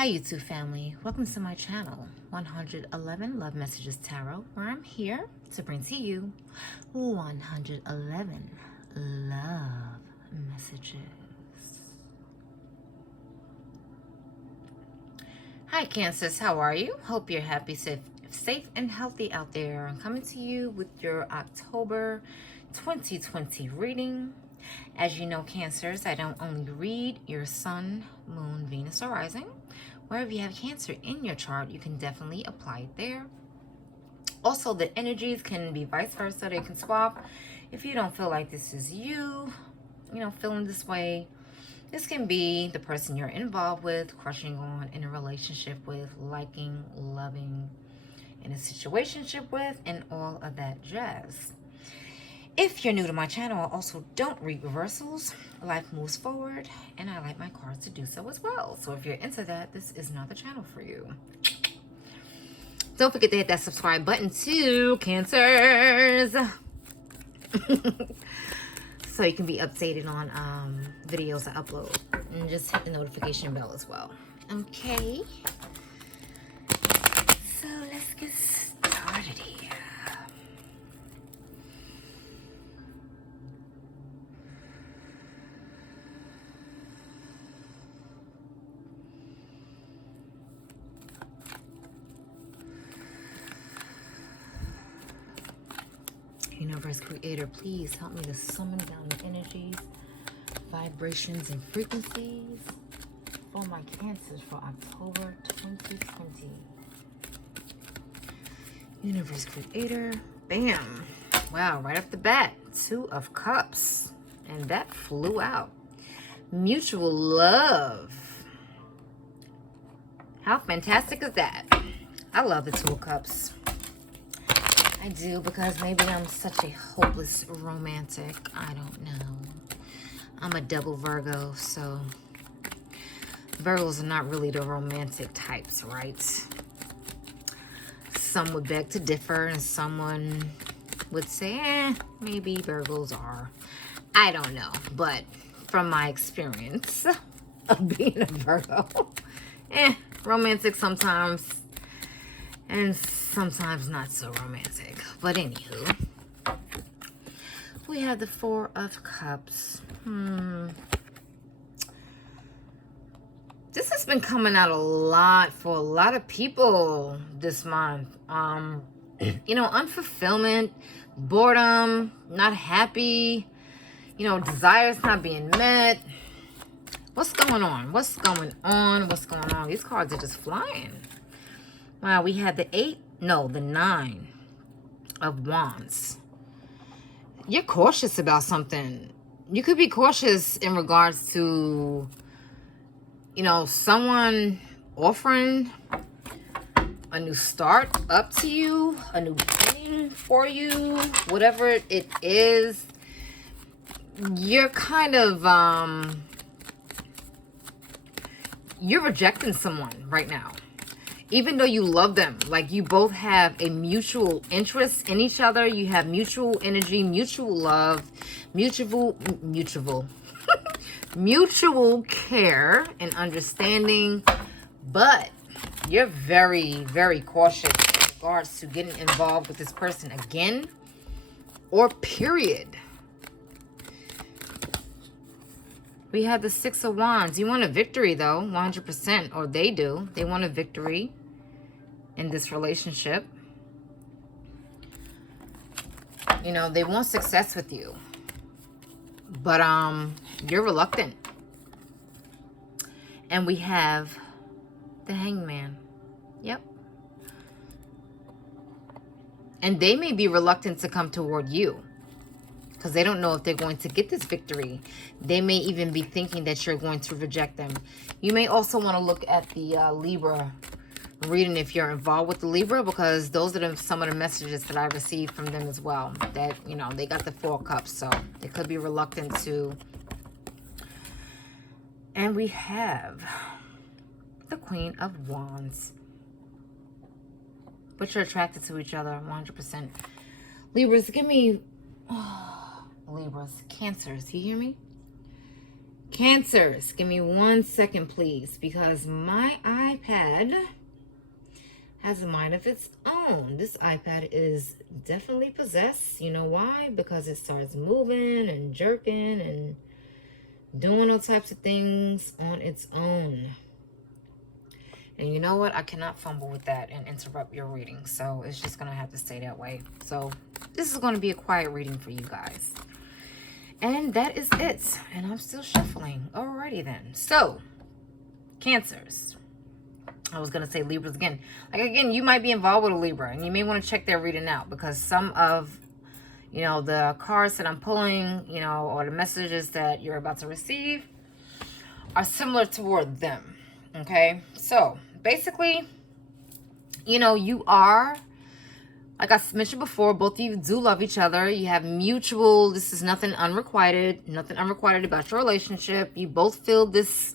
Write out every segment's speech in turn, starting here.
Hi YouTube family, welcome to my channel 111 Love Messages Tarot, where I'm here to bring to you 111 love messages. Hi Cancers, how are you? Hope you're happy, safe and healthy out there. I'm coming to you with your October 2020 reading. As you know, Cancers, I don't only read your sun, moon, Venus, or rising. Wherever you have Cancer in your chart, you can definitely apply it there. Also, the energies can be vice versa. They can swap. If you don't feel like this is you, feeling this way, this can be the person you're involved with, crushing on, in a relationship with, liking, loving, in a situationship with, and all of that jazz. If you're new to my channel, I also don't read reversals. Life moves forward, and I like my cards to do so as well. So if you're into that, this is not the channel for you. Don't forget to hit that subscribe button too, Cancers. So you can be updated on videos I upload. And just hit the notification bell as well. Okay. So let's get started here. Universe Creator, please help me to summon down the energies, vibrations, and frequencies for my Cancers for October 2020. Universe Creator, bam. Wow, right off the bat, 2 of Cups, and that flew out. Mutual love. How fantastic is that? I love the 2 of Cups. I do, because maybe I'm such a hopeless romantic. I don't know. I'm a double Virgo, so Virgos are not really the romantic types, right? Some would beg to differ, and someone would say, maybe Virgos are. I don't know, but from my experience of being a Virgo, romantic sometimes, and sometimes not so romantic. But anywho, we have the 4 of Cups. This has been coming out a lot for a lot of people this month. Unfulfillment, boredom, not happy, desires not being met. What's going on? What's going on? What's going on? These cards are just flying. Wow, we had the 9 of Wands. You're cautious about something. You could be cautious in regards to, someone offering a new start up to you, a new beginning for you, whatever it is. You're kind of, you're rejecting someone right now. Even though you love them, like you both have a mutual interest in each other, you have mutual energy, mutual love, mutual care and understanding, but you're very, very cautious in regards to getting involved with this person again, or period. We have the 6 of Wands. You want a victory though, 100%, or they do. They want a victory in this relationship. They want success with you, but you're reluctant. And we have the Hangman. Yep. And they may be reluctant to come toward you because they don't know if they're going to get this victory. They may even be thinking that you're going to reject them. You may also want to look at the Libra reading if you're involved with the Libra, because those are some of the messages that I received from them as well. That, they got the 4 Cups, so they could be reluctant to. And we have the Queen of Wands. But you're attracted to each other 100%. Libras, give me... Libras, Cancers, you hear me? Cancers, give me 1 second, please, because my iPad has a mind of its own. This iPad is definitely possessed. You know why? Because it starts moving and jerking and doing all types of things on its own. And you know what? I cannot fumble with that and interrupt your reading. So it's just going to have to stay that way. So this is going to be a quiet reading for you guys. And that is it. And I'm still shuffling. Alrighty then. So, Cancers. I was going to say Libras again. Like, again, you might be involved with a Libra. And you may want to check their reading out. Because some of, you know, the cards that I'm pulling, you know, or the messages that you're about to receive are similar toward them. Okay? So, basically, you know, you are, like I mentioned before, both of you do love each other. You have mutual, this is nothing unrequited about your relationship. You both feel this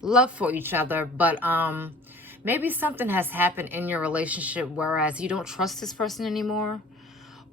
love for each other, but maybe something has happened in your relationship whereas you don't trust this person anymore,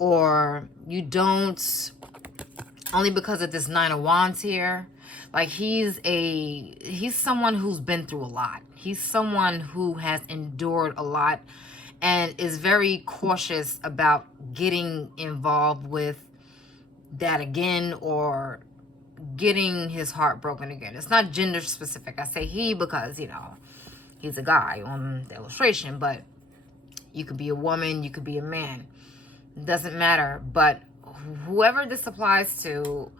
or you don't, only because of this 9 of Wands here. Like, he's someone who's been through a lot. He's someone who has endured a lot and is very cautious about getting involved with that again or getting his heart broken again. It's not gender specific. I say he because, you know, he's a guy on the illustration, but you could be a woman, you could be a man. It doesn't matter. But whoever this applies to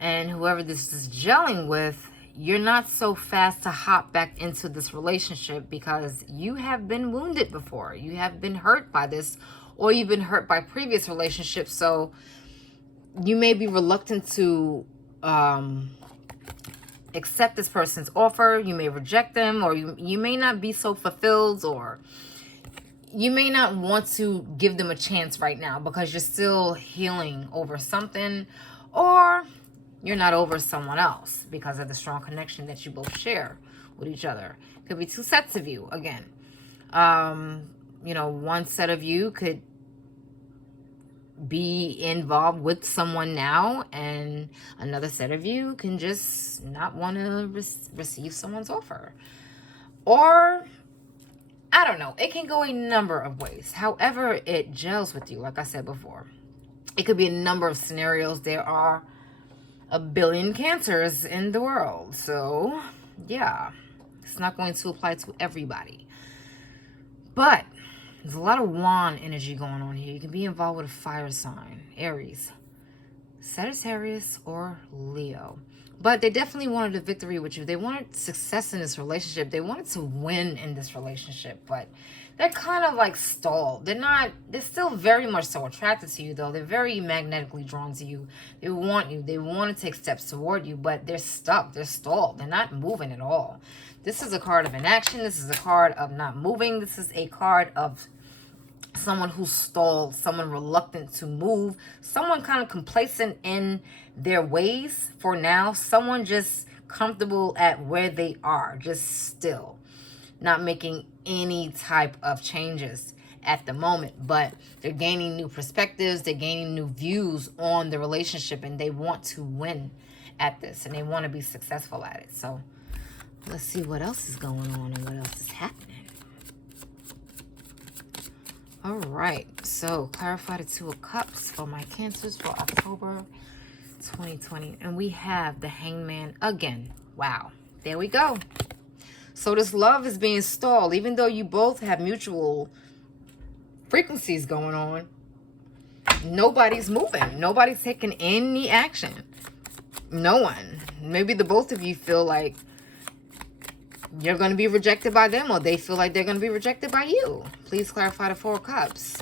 and whoever this is gelling with, you're not so fast to hop back into this relationship because you have been wounded before. You have been hurt by this, or you've been hurt by previous relationships. So you may be reluctant to accept this person's offer. You may reject them, or you may not be so fulfilled, or you may not want to give them a chance right now because you're still healing over something, or you're not over someone else because of the strong connection that you both share with each other. Could be two sets of you again. You know, one set of you could be involved with someone now, and another set of you can just not want to receive someone's offer. Or, I don't know. It can go a number of ways. However it gels with you, like I said before. It could be a number of scenarios. There are a billion Cancers in the world. So, yeah, it's not going to apply to everybody. But there's a lot of wand energy going on here. You can be involved with a fire sign, Aries, Sagittarius, or Leo. But they definitely wanted a victory with you. They wanted success in this relationship. They wanted to win in this relationship. But they're kind of like stalled. They're still very much so attracted to you, though. They're very magnetically drawn to you. They want you. They want to take steps toward you, but they're stuck. They're stalled. They're not moving at all. This is a card of inaction. This is a card of not moving. This is a card of someone who's stalled, someone reluctant to move, someone kind of complacent in their ways for now, someone just comfortable at where they are, just still, not making any type of changes at the moment, but they're gaining new perspectives, they're gaining new views on the relationship, and they want to win at this, and they want to be successful at it. So let's see what else is going on and what else is happening. All right, so clarify the Two of Cups for my Cancers for October 2020. And we have the Hangman again. Wow, there we go. So this love is being stalled, even though you both have mutual frequencies going on. Nobody's moving. Nobody's taking any action. No one. Maybe the both of you feel like you're going to be rejected by them, or they feel like they're going to be rejected by you. Please clarify the Four of Cups.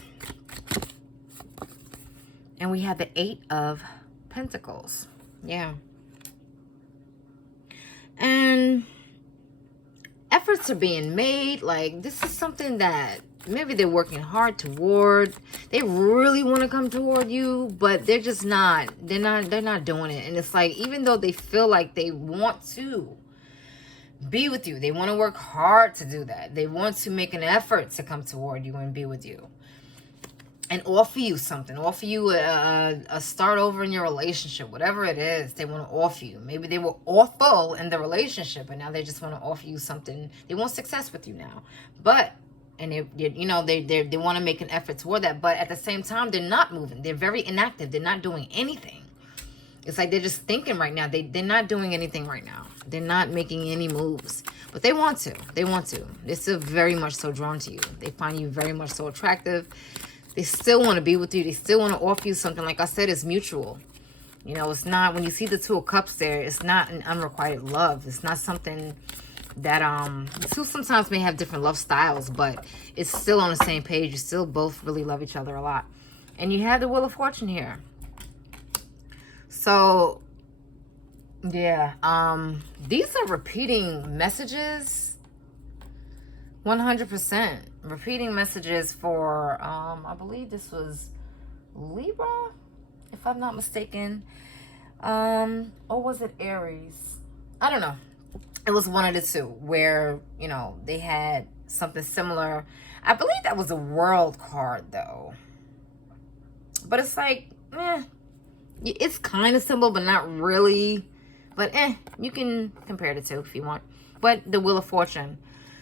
And we have the Eight of Pentacles. Yeah. And efforts are being made. Like, this is something that maybe they're working hard toward. They really want to come toward you, but they're just not. They're not doing it. And it's like, even though they feel like they want to be with you, they want to work hard to do that. They want to make an effort to come toward you and be with you. and offer you something, offer you a start over in your relationship, whatever it is they want to offer you. Maybe they were awful in the relationship and now they just want to offer you something. They want success with you now, but and they want to make an effort toward that, but at the same time they're not moving. They're very inactive. They're not doing anything. It's like they're just thinking right now. They're not doing anything right now. They're not making any moves, but they want to. They want to. They're still very much so drawn to you. They find you very much so attractive. They still want to be with you. They still want to offer you something. Like I said, it's mutual. You know, it's not, when you see the Two of Cups there, it's not an unrequited love. It's not something that, the two sometimes may have different love styles, but it's still on the same page. You still both really love each other a lot. And you have the Wheel of Fortune here. So, yeah, these are repeating messages. 100% repeating messages for, I believe this was Libra, if I'm not mistaken. Or was it Aries? I don't know. It was one of the two where, you know, they had something similar. I believe that was a World card though. But it's like, it's kind of simple, but not really. But you can compare the two if you want. But the Wheel of Fortune.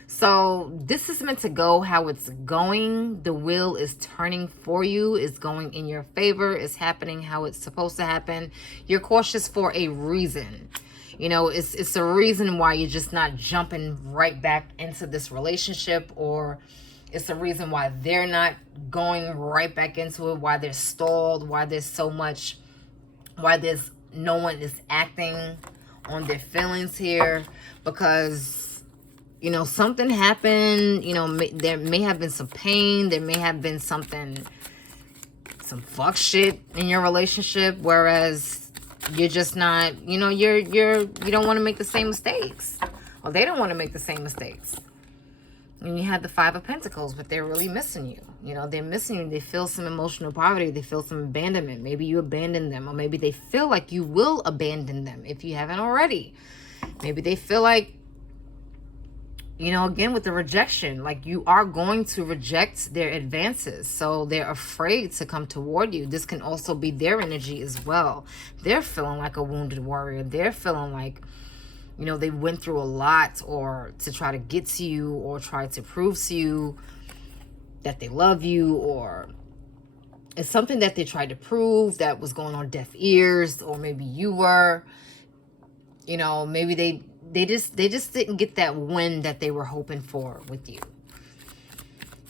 So this is meant to go how it's going. The wheel is turning for you. It's going in your favor. It's happening how it's supposed to happen. You're cautious for a reason. You know, it's a reason why you're just not jumping right back into this relationship, or it's a reason why they're not going right back into it, why they're stalled, why there's so much, why there's no one is acting on their feelings here, because you know, something happened, you know, there may have been some pain, there may have been some fuck shit in your relationship, whereas you're just not, you know, you don't want to make the same mistakes, or they don't want to make the same mistakes. And you have the Five of Pentacles, but they're really missing you. You know, they're missing you. They feel some emotional poverty. They feel some abandonment. Maybe you abandoned them, or maybe they feel like you will abandon them if you haven't already. Maybe they feel like, you know, again, with the rejection, like you are going to reject their advances. So they're afraid to come toward you. This can also be their energy as well. They're feeling like a wounded warrior. They're feeling like, you know, they went through a lot, or to try to get to you, or try to prove to you that they love you, or it's something that they tried to prove that was going on deaf ears, or maybe you were, you know, maybe they just didn't get that win that they were hoping for with you.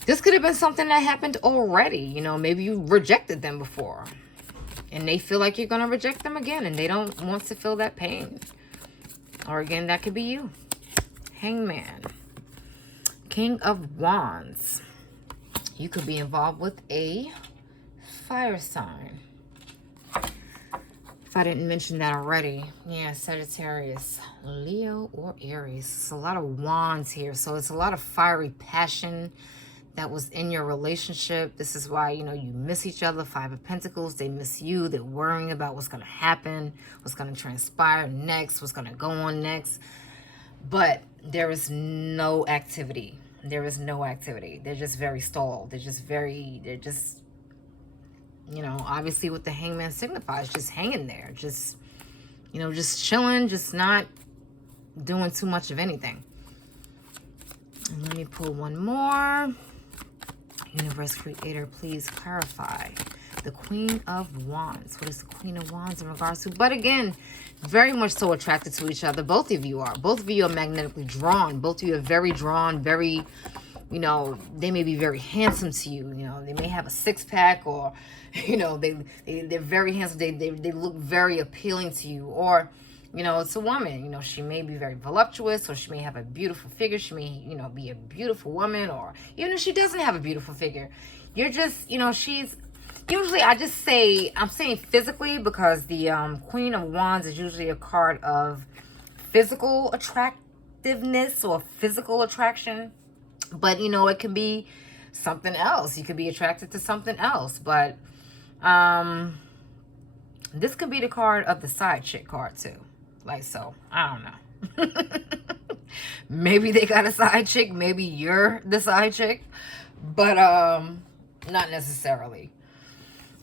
This could have been something that happened already. You know, maybe you rejected them before, and they feel like you're going to reject them again, and they don't want to feel that pain. Or again, that could be you. Hangman. King of Wands. You could be involved with a fire sign. If I didn't mention that already. Yeah, Sagittarius, Leo, or Aries. It's a lot of wands here. So it's a lot of fiery passion that was in your relationship. This is why, you know, you miss each other. Five of Pentacles, they miss you. They're worrying about what's going to happen, what's going to transpire next, what's going to go on next. But there is no activity. There is no activity. They're just very stalled. They're just, you know, obviously what the Hangman signifies, just hanging there. Just, you know, just chilling, just not doing too much of anything. And let me pull one more. Universe Creator, please clarify. The Queen of Wands. What is the Queen of Wands in regards to? But again, very much so attracted to each other. Both of you are. Both of you are magnetically drawn. Both of you are very drawn, very, you know, they may be very handsome to you. You know, they may have a six-pack, or, you know, they're very handsome. They look very appealing to you. Or, you know, it's a woman. You know, she may be very voluptuous, or she may have a beautiful figure. She may, you know, be a beautiful woman, or even if she doesn't have a beautiful figure, you're just, you know, she's, usually I'm saying physically, because the Queen of Wands is usually a card of physical attractiveness or physical attraction. But, you know, it can be something else. You could be attracted to something else. But this could be the card of the side chick card too. Like, so, I don't know. Maybe they got a side chick. Maybe you're the side chick. But Not necessarily.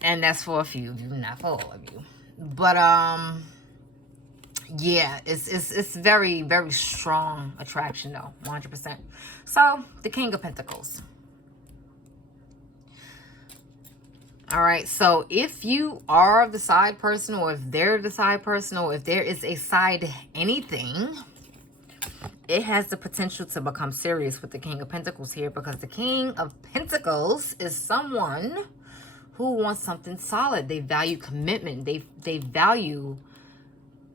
And that's for a few of you, not for all of you. But yeah, it's very, very strong attraction though, 100%. So the King of Pentacles. All right, so if you are the side person, or if they're the side person, or if there is a side anything, it has the potential to become serious with the King of Pentacles here, because the King of Pentacles is someone who wants something solid. They value commitment. They value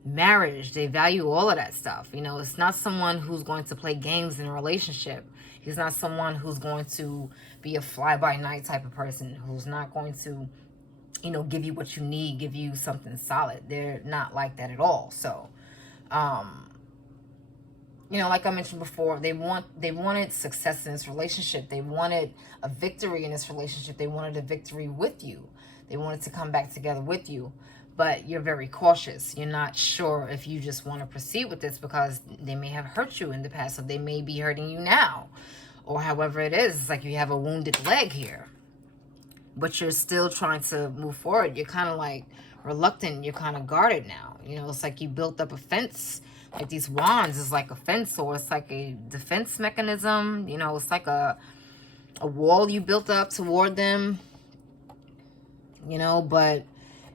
marriage. They value all of that stuff. You know, it's not someone who's going to play games in a relationship. He's not someone who's going to be a fly-by-night type of person, who's not going to, you know, give you what you need, give you something solid. They're not like that at all. So, you know, like I mentioned before, they wanted success in this relationship. They wanted a victory in this relationship. They wanted a victory with you. They wanted to come back together with you. But you're very cautious. You're not sure if you just want to proceed with this, because they may have hurt you in the past, so they may be hurting you now. Or however it is, it's like you have a wounded leg here. But you're still trying to move forward. You're kind of like reluctant. You're kind of guarded now. You know, it's like you built up a fence. Like these wands is like a fence, or it's like a defense mechanism. You know, it's like a wall you built up toward them. You know, but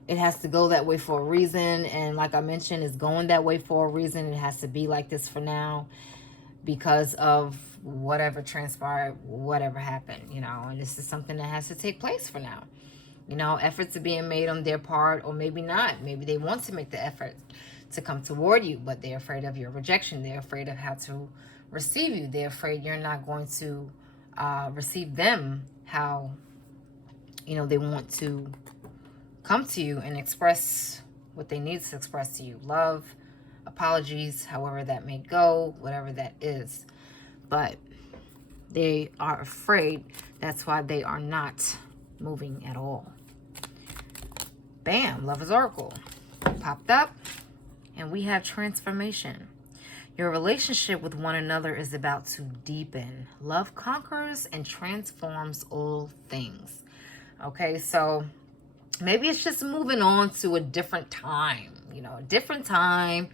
it has to go that way for a reason. And like I mentioned, it's going that way for a reason. It has to be like this for now, because of whatever transpired, whatever happened, you know. And this is something that has to take place for now. You know, efforts are being made on their part, or maybe not. Maybe they want to make the effort to come toward you, but they're afraid of your rejection. They're afraid of how to receive you. They're afraid you're not going to receive them how, you know, they want to come to you and express what they need to express to you. Love, apologies, however that may go, whatever that is. But they are afraid. That's why they are not moving at all. Bam, Lover's Oracle popped up, and we have transformation. Your relationship with one another is about to deepen. Love conquers and transforms all things. Okay, so maybe it's just moving on to a different time, you know, a different time,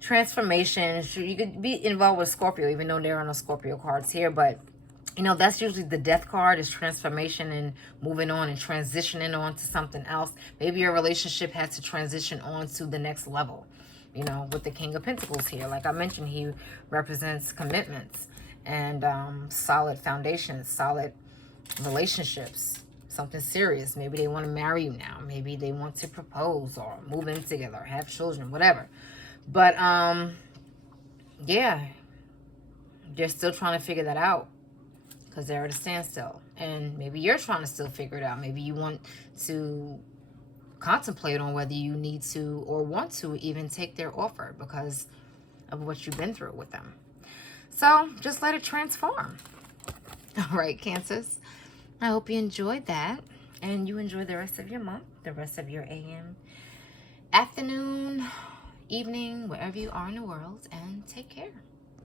transformation. You could be involved with Scorpio, even though there are no Scorpio cards here, but, you know, that's usually the death card, is transformation and moving on and transitioning on to something else. Maybe your relationship has to transition on to the next level, you know, with the King of Pentacles here. Like I mentioned, he represents commitments and solid foundations, solid relationships. Something serious. Maybe they want to marry you now. Maybe they want to propose or move in together or have children, whatever. But yeah, they're still trying to figure that out, because they're at a standstill. And maybe you're trying to still figure it out. Maybe you want to contemplate on whether you need to or want to even take their offer because of what you've been through with them. So just let it transform. All right, Cancers. I hope you enjoyed that, and you enjoy the rest of your month, the rest of your AM, afternoon, evening, wherever you are in the world, and take care.